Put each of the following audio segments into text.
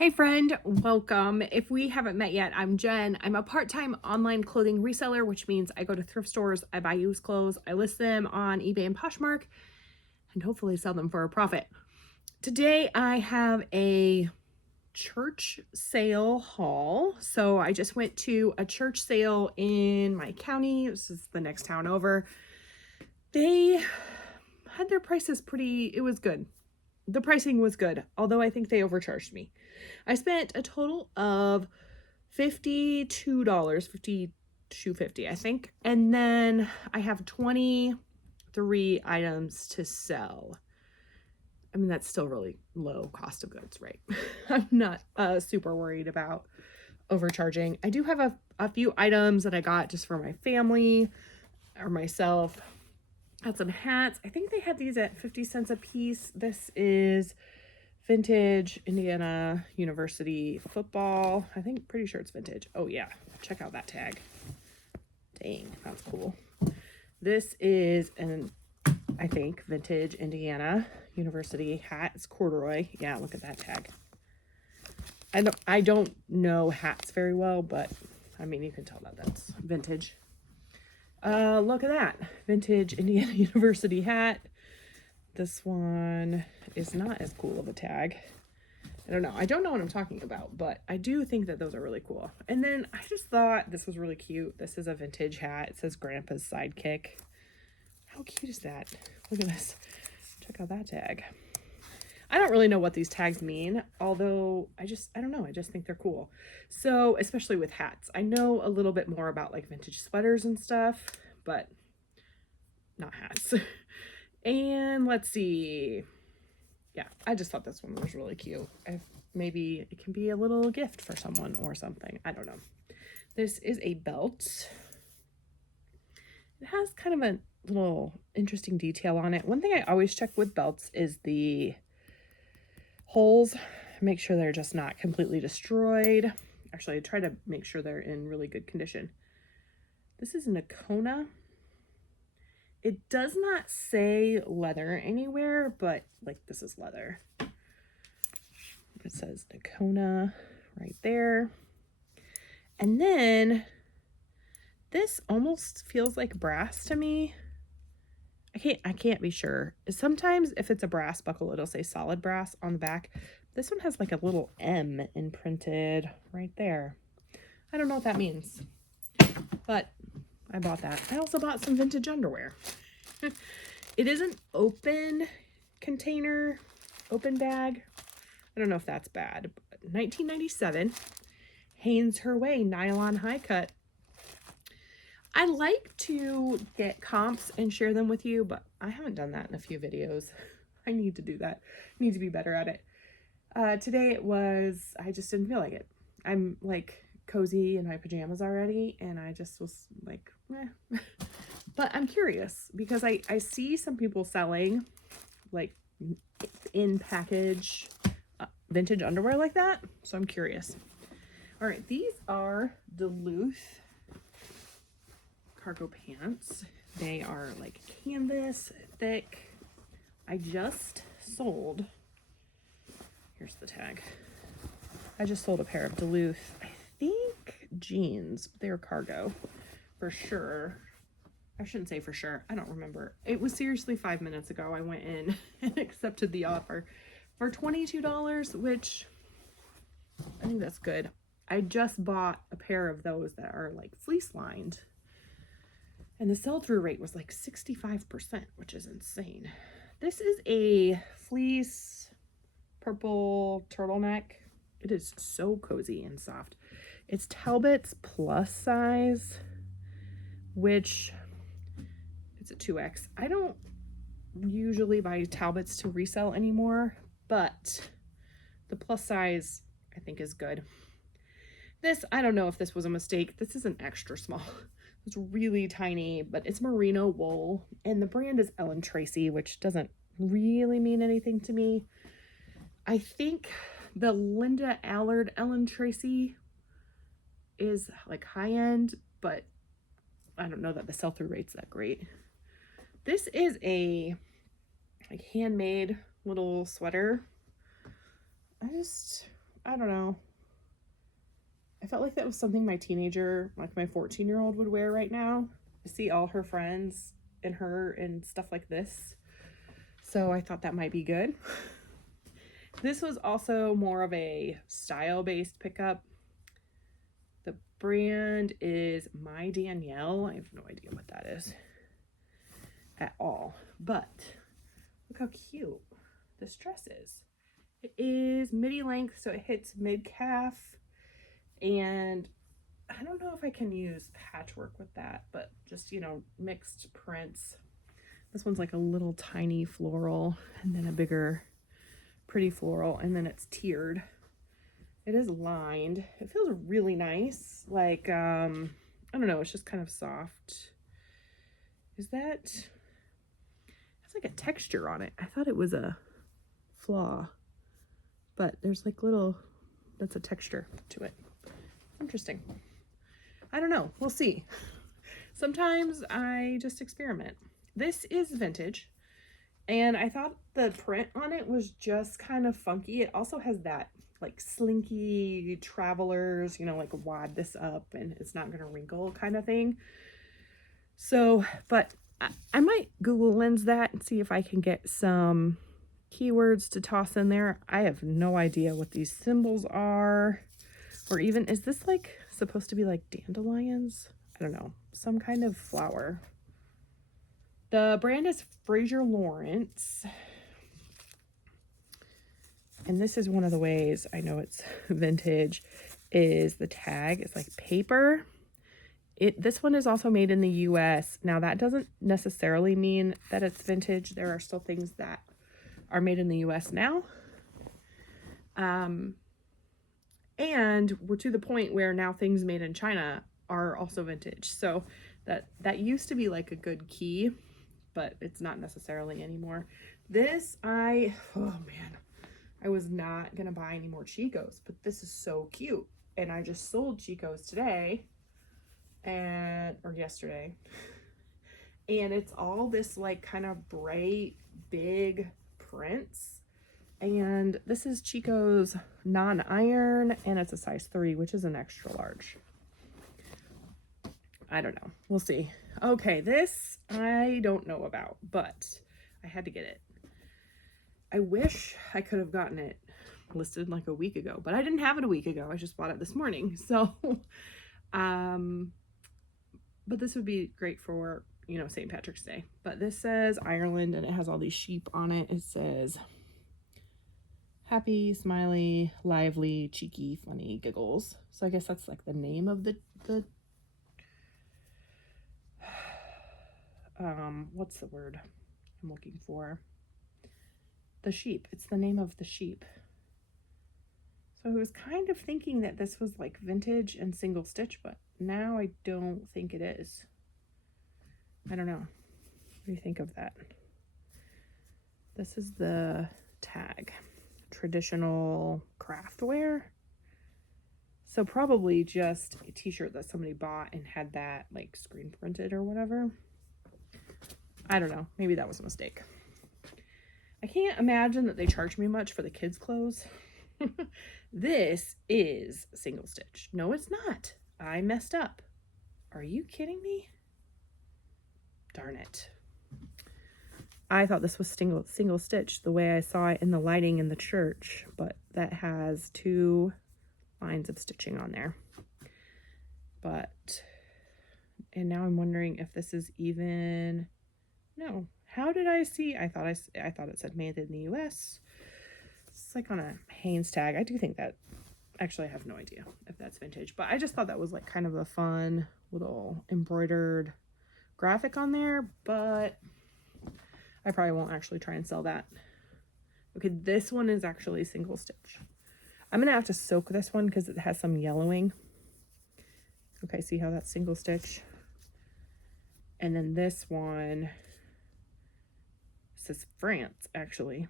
Hey friend, welcome. If we haven't met yet, I'm Jen. I'm a part-time online clothing reseller, which means I go to thrift stores, I buy used clothes, I list them on eBay and Poshmark, and hopefully sell them for a profit. Today I have a church sale haul. So I just went to a church sale in my county. This is the next town over. They had their prices it was good. The pricing was good, although I think they overcharged me. I spent a total of $52, $52.50, I think. And then I have 23 items to sell. I mean, that's still really low cost of goods, right? I'm not super worried about overcharging. I do have a few items that I got just for my family or myself. Had some hats. I think they had these at 50 cents a piece. This is vintage Indiana University football. Pretty sure it's vintage. Oh yeah, check out that tag. Dang, that's cool. This is I think vintage Indiana University hat. It's corduroy. Yeah, look at that tag. I don't know hats very well, but I mean, you can tell that that's vintage. Look at that vintage Indiana University hat. This one is not as cool of a tag. I don't know what I'm talking about, but I do think that those are really cool. And then I just thought this was really cute. This is a vintage hat. It says Grandpa's Sidekick. How cute is that? Look at this. Check out that tag. I don't really know what these tags mean, although I don't know. I just think they're cool. So, especially with hats. I know a little bit more about like vintage sweaters and stuff, but not hats. And let's see. Yeah, I just thought this one was really cute. Maybe it can be a little gift for someone or something. I don't know. This is a belt. It has kind of a little interesting detail on it. One thing I always check with belts is the holes. Make sure they're just not completely destroyed. Actually, I try to make sure they're in really good condition. This is Nakona. It does not say leather anywhere, but like this is leather. It says Nakona right there. And then this almost feels like brass to me. I can't be sure. Sometimes if it's a brass buckle, it'll say solid brass on the back. This one has like a little M imprinted right there. I don't know what that means, but I bought that. I also bought some vintage underwear. It is an open container, open bag. I don't know if that's bad. But 1997, Hanes Her Way nylon high cut. I like to get comps and share them with you, but I haven't done that in a few videos. I need to do that. I need to be better at it. Today I just didn't feel like it. I'm like cozy in my pajamas already, and I just was like, eh. But I'm curious because I see some people selling like in package vintage underwear like that. So I'm curious. All right, these are Duluth cargo pants. They are like canvas thick. I just sold, here's the tag. I just sold a pair of Duluth, I think jeans. They're cargo for sure. I shouldn't say for sure. I don't remember. It was seriously 5 minutes ago. I went in and accepted the offer for $22, which I think that's good. I just bought a pair of those that are like fleece lined, and the sell-through rate was like 65%, which is insane. This is a fleece purple turtleneck. It is so cozy and soft. It's Talbot's plus size, which it's a 2X. I don't usually buy Talbots to resell anymore, but the plus size I think is good. This, I don't know if this was a mistake. This is an extra small. It's really tiny, but it's merino wool, and the brand is Ellen Tracy, which doesn't really mean anything to me. I think the Linda Allard Ellen Tracy is like high end, but I don't know that the sell-through rate's that great. This is a like handmade little sweater. I don't know. I felt like that was something my teenager, like my 14-year-old would wear right now. I see all her friends and her and stuff like this. So I thought that might be good. This was also more of a style-based pickup. The brand is My Danielle. I have no idea what that is at all. But look how cute this dress is. It is midi length, so it hits mid-calf. And I don't know if I can use patchwork with that, but just, you know, mixed prints. This one's like a little tiny floral and then a bigger pretty floral, and then it's tiered. It is lined. It feels really nice. Like, I don't know, it's just kind of soft. Is that, it's like a texture on it. I thought it was a flaw, but there's like little, that's a texture to it. Interesting. I don't know. We'll see. Sometimes I just experiment. This is vintage, and I thought the print on it was just kind of funky. It also has that like slinky travelers, you know, like wad this up and it's not going to wrinkle kind of thing. So, but I might Google Lens that and see if I can get some keywords to toss in there. I have no idea what these symbols are. Or even, is this like supposed to be like dandelions? I don't know. Some kind of flower. The brand is Fraser Lawrence. And this is one of the ways I know it's vintage, is the tag. It's like paper. This one is also made in the US. Now that doesn't necessarily mean that it's vintage. There are still things that are made in the US now. And we're to the point where now things made in China are also vintage. So that used to be like a good key, but it's not necessarily anymore. This, oh man, I was not going to buy any more Chicos, but this is so cute. And I just sold Chicos today or yesterday. And it's all this like kind of bright, big prints. And this is Chico's non-iron, and it's a size 3, which is an extra large. I don't know. We'll see. Okay, this I don't know about, but I had to get it. I wish I could have gotten it listed like a week ago, but I didn't have it a week ago. I just bought it this morning. So, but this would be great for, you know, St. Patrick's Day. But this says Ireland, and it has all these sheep on it. It says happy, smiley, lively, cheeky, funny, giggles. So I guess that's like the name of the what's the word I'm looking for? The sheep. It's the name of the sheep. So I was kind of thinking that this was like vintage and single stitch, but now I don't think it is. I don't know. What do you think of that? This is the tag. Traditional craft wear. So probably just a t-shirt that somebody bought and had that like screen printed or whatever. I don't know. Maybe that was a mistake. I can't imagine that they charge me much for the kids' clothes. This is single stitch. No, it's not. I messed up. Are you kidding me? Darn it. I thought this was single stitch the way I saw it in the lighting in the church, but that has 2 lines of stitching on there. And now I'm wondering if this is even, no. How did I see? I thought it said made in the US. It's like on a Hanes tag. I do think that, actually I have no idea if that's vintage, but I just thought that was like kind of a fun little embroidered graphic on there, but I probably won't actually try and sell that. Okay, this one is actually single stitch. I'm gonna have to soak this one because it has some yellowing. Okay, see how that's single stitch? And then this one says France, actually.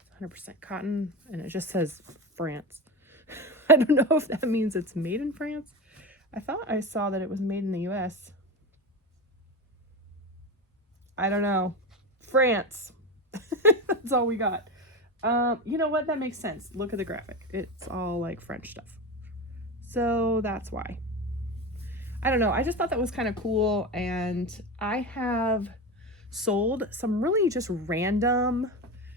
It's 100% cotton, and it just says France. I don't know if that means it's made in France. I thought I saw that it was made in the US. I don't know. France. That's all we got. You know what? That makes sense. Look at the graphic. It's all like French stuff. So that's why. I don't know. I just thought that was kind of cool. And I have sold some really just random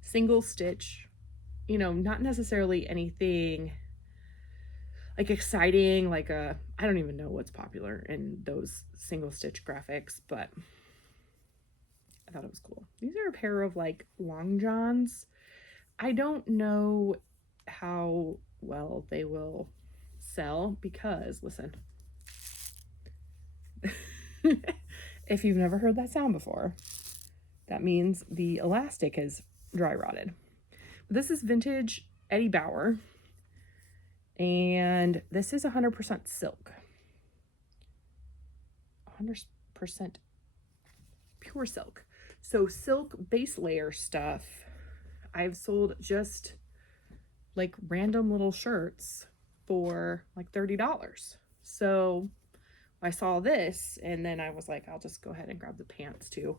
single stitch, you know, not necessarily anything like exciting, like I don't even know what's popular in those single stitch graphics, but I thought it was cool. These are a pair of like long johns. I don't know how well they will sell because, listen, if you've never heard that sound before, that means the elastic is dry rotted. This is vintage Eddie Bauer, and this is 100% silk. 100% pure silk. So silk base layer stuff, I've sold just like random little shirts for like $30. So I saw this and then I was like, I'll just go ahead and grab the pants too.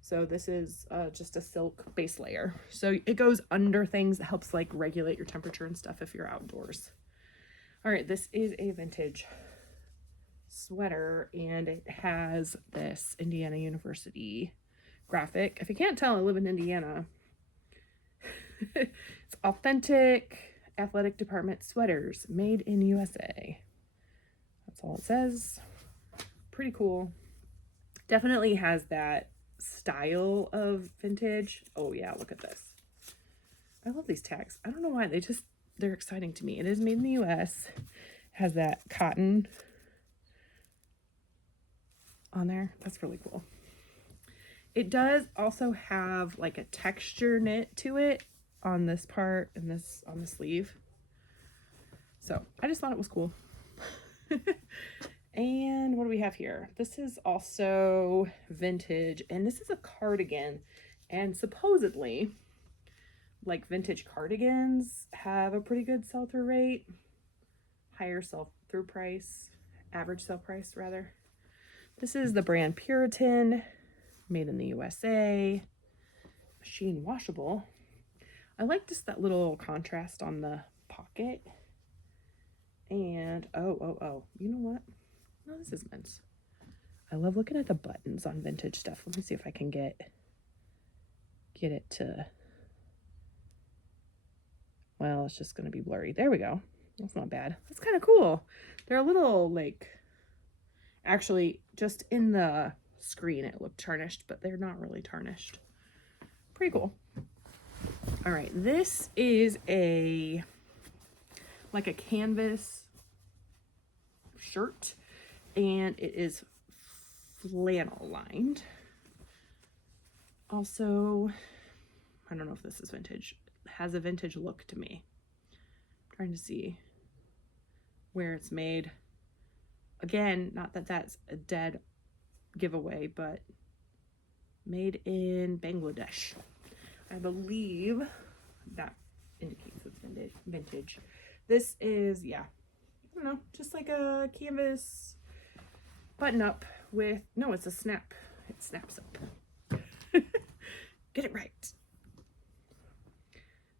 So this is just a silk base layer. So it goes under things that helps like regulate your temperature and stuff if you're outdoors. All right, this is a vintage sweater and it has this Indiana University graphic. If you can't tell, I live in Indiana. It's authentic athletic department sweaters made in USA. That's all it says. Pretty cool. Definitely has that style of vintage. Oh yeah, look at this. I love these tags. I don't know why, they're exciting to me. It is made in the US. Has that cotton on there. That's really cool. It does also have like a texture knit to it on this part and this on the sleeve. So I just thought it was cool. And what do we have here? This is also vintage, and this is a cardigan, and supposedly like vintage cardigans have a pretty good sell-through rate, higher sell-through price, average sell price rather. This is the brand Puritan, made in the USA, machine washable. I like just that little contrast on the pocket. And oh, you know what? No, this is men's. I love looking at the buttons on vintage stuff. Let me see if I can get it to, well, it's just going to be blurry. There we go. That's not bad. That's kind of cool. They're a little like, actually just in the screen it looked tarnished, but they're not really tarnished. Pretty cool. All right, this is like a canvas shirt, and it is flannel lined. Also, I don't know if this is vintage. It has a vintage look to me. I'm trying to see where it's made. Again, not that that's a dead giveaway, but made in Bangladesh. I believe that indicates it's vintage. This is, yeah, I don't know, just like a canvas button up with, no, it's a snap. It snaps up. Get it right.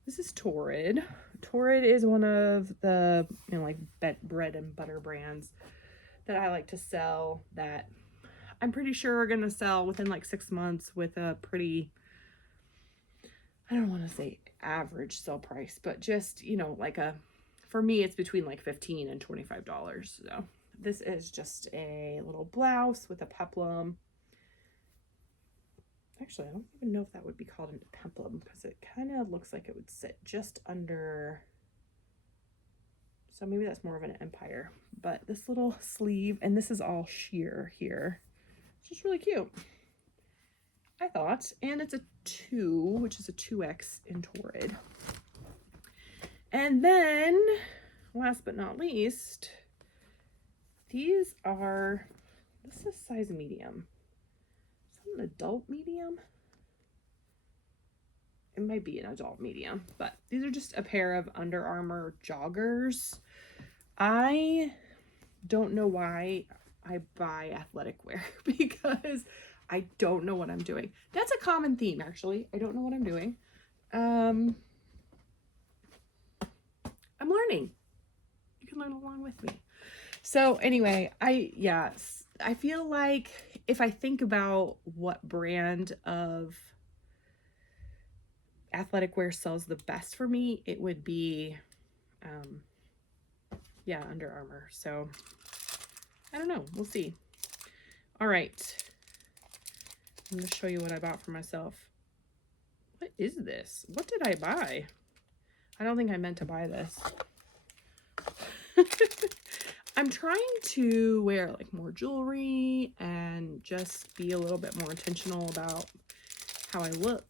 This is Torrid. Torrid is one of the, you know, like bread and butter brands that I like to sell that I'm pretty sure are going to sell within like 6 months with a pretty, I don't want to say average sell price, but just, you know, like for me, it's between like $15 and $25. So this is just a little blouse with a peplum. Actually, I don't even know if that would be called a peplum because it kind of looks like it would sit just under. So maybe that's more of an empire, but this little sleeve, and this is all sheer here. It's just really cute, I thought. And it's a 2, which is a 2X in Torrid. And then, last but not least, this is size medium. Is that an adult medium? It might be an adult medium, but these are just a pair of Under Armour joggers. I don't know why I buy athletic wear because I don't know what I'm doing. That's a common theme, actually. I don't know what I'm doing. I'm learning. You can learn along with me. So anyway, I feel like if I think about what brand of athletic wear sells the best for me, it would be, Under Armour. So I don't know. We'll see. All right. I'm going to show you what I bought for myself. What is this? What did I buy? I don't think I meant to buy this. I'm trying to wear like more jewelry and just be a little bit more intentional about how I look,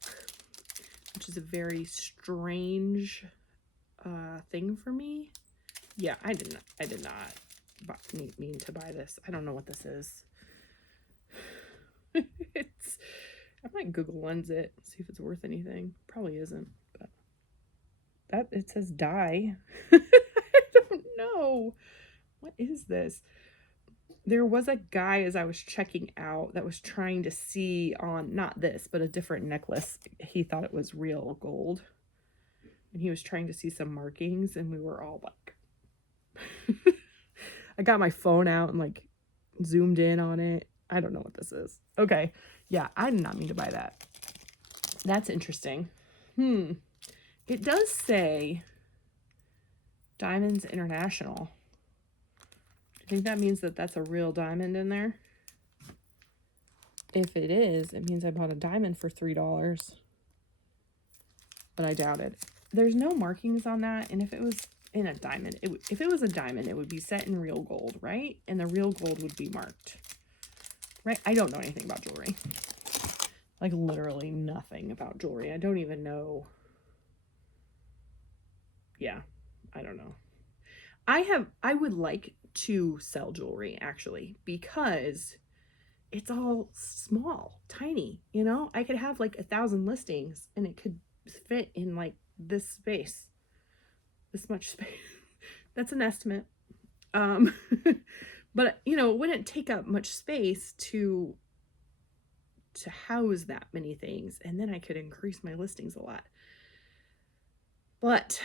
which is a very strange thing for me. Yeah, I did not mean to buy this. I don't know what this is. I might Google Lens it, see if it's worth anything. Probably isn't, but it says dye. I don't know. What is this? There was a guy as I was checking out that was trying to see on, not this, but a different necklace. He thought it was real gold. And he was trying to see some markings, and we were all like, I got my phone out and like zoomed in on it. I don't know what this is. Okay. Yeah, I did not mean to buy that. That's interesting. It does say Diamonds International. I think that means that that's a real diamond in there. If it is, it means I bought a diamond for $3. But I doubt it. There's no markings on that. And if it was in a diamond, if it was a diamond, it would be set in real gold, right? And the real gold would be marked. Right? I don't know anything about jewelry. Like literally nothing about jewelry. I don't even know. Yeah, I don't know. I would like to sell jewelry actually, because it's all small, tiny, you know? I could have like 1,000 listings and it could fit in like this space, this much space. That's an estimate. But you know, it wouldn't take up much space to house that many things, and then I could increase my listings a lot. But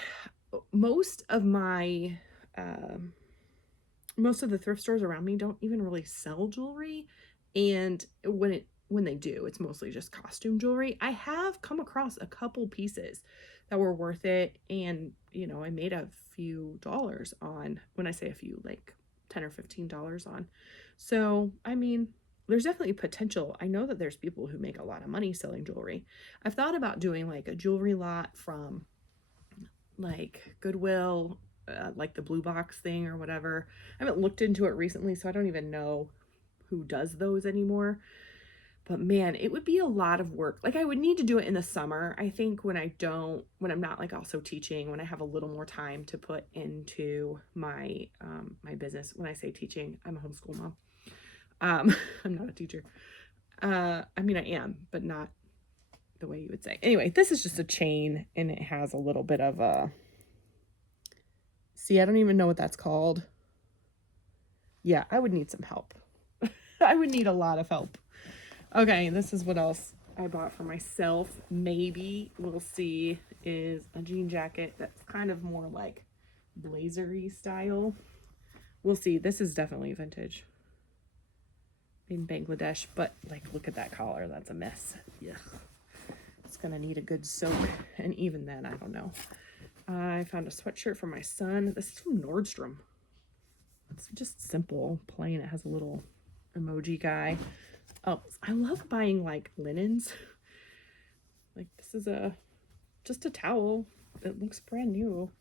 most of the thrift stores around me don't even really sell jewelry, and when they do, it's mostly just costume jewelry. I have come across a couple pieces that were worth it, and you know, I made a few dollars on, when I say a few, like $10 or $15 on. So I mean, there's definitely potential. I know that there's people who make a lot of money selling jewelry. I've thought about doing like a jewelry lot from like Goodwill, like the blue box thing or whatever. I haven't looked into it recently, so I don't even know who does those anymore. But man, it would be a lot of work. Like I would need to do it in the summer. I think when I'm not like also teaching, when I have a little more time to put into my my business. When I say teaching, I'm a homeschool mom. I'm not a teacher. I mean, I am, but not the way you would say. Anyway, this is just a chain, and it has a little bit of a, see, I don't even know what that's called. Yeah, I would need some help. I would need a lot of help. Okay, this is what else I bought for myself. Maybe we'll see, is a jean jacket that's kind of more like blazery style. We'll see. This is definitely vintage in Bangladesh, but like, look at that collar. That's a mess. Yeah. It's gonna need a good soak, and even then, I don't know. I found a sweatshirt for my son. This is from Nordstrom. It's just simple, plain. It has a little emoji guy. Oh, I love buying like linens. Like this is just a towel. It looks brand new.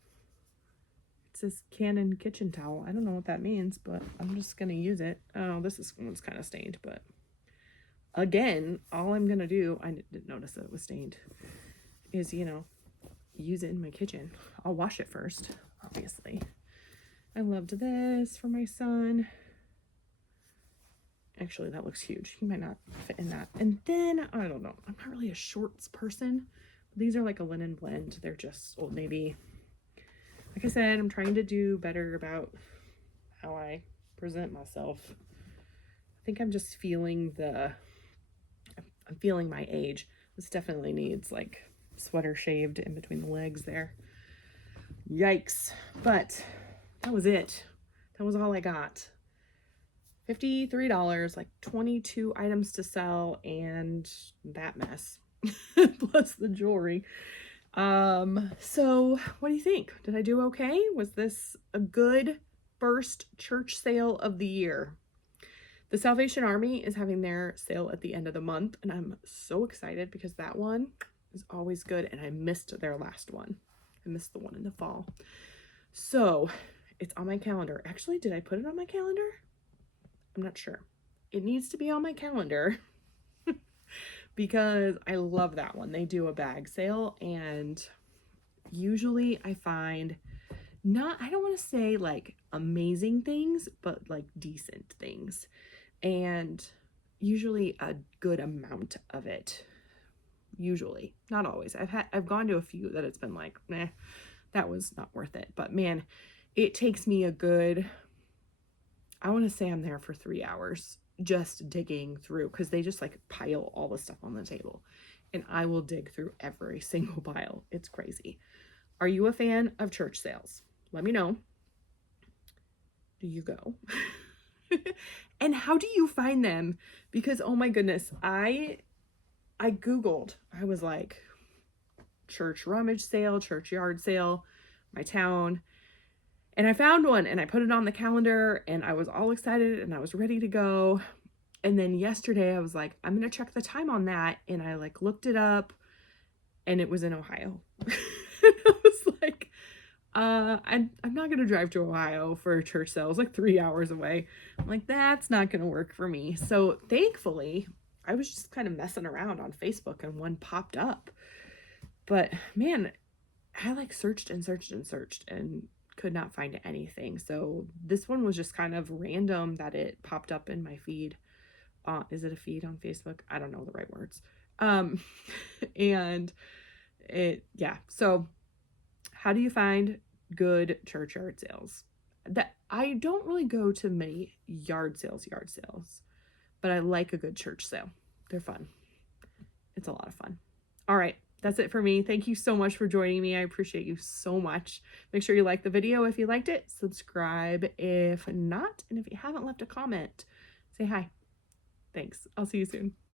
It says Canon kitchen towel. I don't know what that means, but I'm just gonna use it. Oh, one's kind of stained, but again, all I'm gonna do, I didn't notice that it was stained, is, you know, use it in my kitchen. I'll wash it first, obviously. I loved this for my son. Actually, that looks huge. He might not fit in that. And then, I don't know, I'm not really a shorts person. These are like a linen blend. They're just Old Navy. Like I said, I'm trying to do better about how I present myself. I think I'm just feeling I'm feeling my age. This definitely needs like sweater shaved in between the legs there. Yikes. But that was it. That was all I got. $53, like 22 items to sell, and that mess. Plus the jewelry. So what do you think? Did I do okay? Was this a good first church sale of the year? The Salvation Army is having their sale at the end of the month, and I'm so excited because that one is always good, and I missed their last one. I missed the one in the fall. So it's on my calendar. Actually, did I put it on my calendar? I'm not sure. It needs to be on my calendar because I love that one. They do a bag sale, and usually I find I don't want to say like amazing things, but like decent things, and usually a good amount of it. Usually, not always. I've gone to a few that it's been like, nah, that was not worth it. But man, it takes me a good, I want to say I'm there for 3 hours just digging through, because they just like pile all the stuff on the table, and I will dig through every single pile. It's crazy. Are you a fan of church sales? Let me know. Do you go? And how do you find them? Because oh my goodness, I Googled, I was like, church rummage sale, church yard sale, my town. And I found one, and I put it on the calendar, and I was all excited, and I was ready to go. And then yesterday I was like, I'm going to check the time on that. And I like looked it up, and it was in Ohio. I was like, I'm not going to drive to Ohio for a church sale. It's like 3 hours away. I'm like, that's not going to work for me. So thankfully, I was just kind of messing around on Facebook, and one popped up. But man, I like searched and searched and searched and could not find anything. So this one was just kind of random that it popped up in my feed. Is it a feed on Facebook? I don't know the right words. And yeah. So how do you find good church yard sales? That I don't really go to many yard sales, but I like a good church sale. They're fun. It's a lot of fun. All right. That's it for me. Thank you so much for joining me. I appreciate you so much. Make sure you like the video if you liked it. Subscribe if not. And if you haven't left a comment, say hi. Thanks. I'll see you soon.